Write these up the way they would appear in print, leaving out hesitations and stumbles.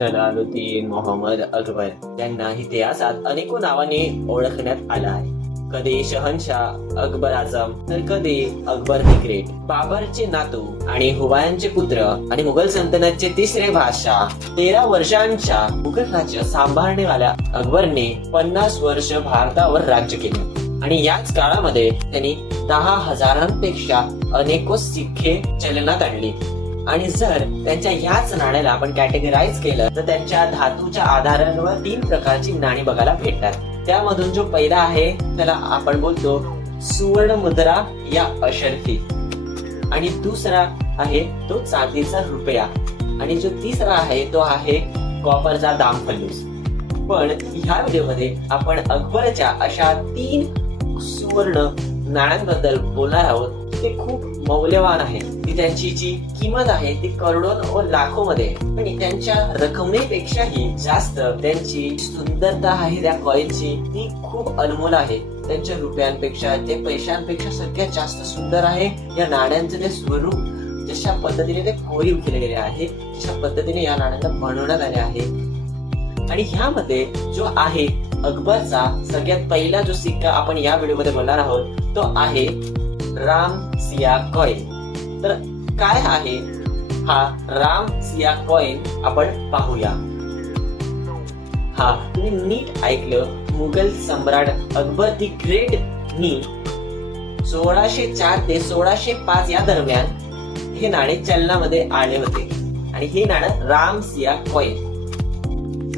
जलालुद्दीन मोहम्मद अकबर यांना इतिहासात अनेको नावाने ओळखण्यात आलं आहे. कधी शहनशाह अकबर आझम तर कधी अकबर द ग्रेट. बाबरचे नातू आणि हुमायूनचे पुत्र आणि मुघल सल्तनतचे तिसरे बादशाह. 13 वर्षांच्या मुघल राज्य सांभाळण्यावाल्या अकबरने 50 वर्ष भारतावर राज्य केले आणि याच काळामध्ये त्यांनी 10,000पेक्षा अनेको सिक्के चलनात आणली. आणि जर त्यांच्या ह्याच नाण्याला आपण कॅटेगराइज केलं तर त्यांच्या धातूच्या आधारांवर 3 प्रकारची नाणी बघायला भेटतात. त्यामधून जो पहिला आहे त्याला आपण बोलतो सुवर्ण मुद्रा या अशर्फी, आणि दुसरा आहे तो चांदीचा रुपया, आणि जो तिसरा आहे तो आहे कॉपरचा दामफलूस. पण ह्या व्हिडिओमध्ये आपण अकबरच्या अशा 3 सुवर्ण नाण्यांबद्दल बोलणार आहोत. ते खूप मौल्यवान आहे. ती त्यांची जी किंमत आहे ती करोडो व लाखो मध्ये, आणि त्यांच्या रकमेपेक्षाही जास्त त्यांची सुंदरता आहे त्या कॉईनची ती खूप अनमोल आहे. त्यांच्या रुपयांपेक्षा ते पैशांपेक्षा सगळ्यात जास्त सुंदर आहे. या नाण्यांचे ते स्वरूप जशा पद्धतीने ते कोरीव केले गेले आहे, तशा पद्धतीने या नाण्यांना बनवण्यात आले आहे. आणि ह्यामध्ये जो आहे अकबरचा सगळ्यात पहिला जो सिक्का आपण या व्हिडिओमध्ये बोलणार आहोत तो आहे राम सिया कॉइन. तर काय आहे हा राम सिया कॉइन आपण पाहूया. हा तुम्ही नीट ऐकलं, मुघल सम्राट अकबर द ग्रेट नी 1604 ते 1605 या दरम्यान हे नाणे चलनामध्ये आले होते, आणि हे नाणं राम सिया कॉइन.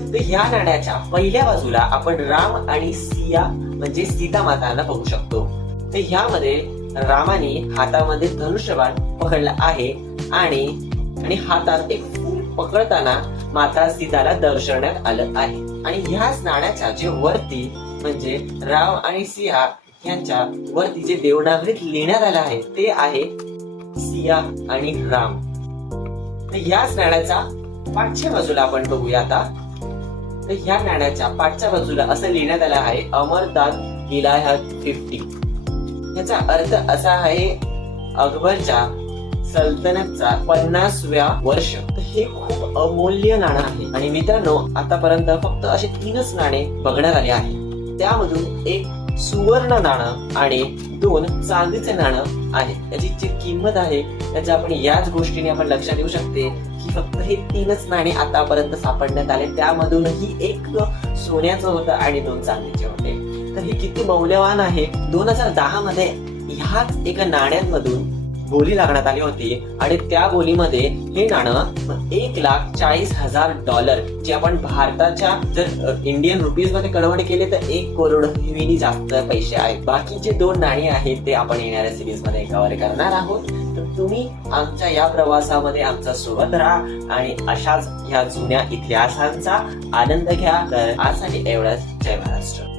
तर ह्या नाण्याच्या पहिल्या बाजूला आपण राम आणि सिया म्हणजे सीता मातांना बघू शकतो. तर ह्यामध्ये रामाने हातामध्ये धनुष्यबाण पकडला आहे, आणि हातात एक फूल पकडताना माता सीताला दर्शवण्यात आलं आहे. आणि ह्याच नाण्याच्या जे वरती म्हणजे राम आणि सिया यांच्या वरती जे देवनागरीत लिहिण्यात आलं आहे ते आहे सिया आणि राम. तर ह्याच नाण्याच्या पाठच्या बाजूला आपण बघूया आता. तर ह्या नाण्याच्या पाठच्या बाजूला असं लिहिण्यात आलं आहे अमरदाद विलायत 50. याचा अर्थ असा आहे अकबरच्या सल्तनतचा 50व्या वर्ष. हे खूप अमूल्य नाणं आहे. आणि मित्रांनो, आतापर्यंत फक्त असे 3च नाणे बघण्यात आले आहे. त्यामधून एक सुवर्ण नाणं आणि 2 चांदीचे नाणं आहे. त्याची जी किंमत आहे त्याच्या आपण याच गोष्टीने आपण लक्षात येऊ शकते की फक्त हे 3च नाणे आतापर्यंत सापडण्यात आले. त्यामधूनही एक सोन्याचं होतं आणि 2 चांदीचे होते. तर हे किती मौल्यवान आहे. 2010 मध्ये ह्याच एका नाण्यांमधून बोली लागण्यात आली होती, आणि त्या बोलीमध्ये हे नाणं $1,40,000 जे आपण भारताच्या जर इंडियन रुपीज मध्ये कन्वर्ट केले तर 1 करोडहूनही जास्त पैसे आहेत. बाकीचे 2 नाणी आहेत ते आपण येणाऱ्या सिरीज मध्ये कव्हर करणार आहोत. तर तुम्ही आमच्या या प्रवासामध्ये आमच्या सोबत राहा आणि अशाच ह्या जुन्या इतिहासांचा आनंद घ्या. तर आजसाठी एवढंच. जय महाराष्ट्र.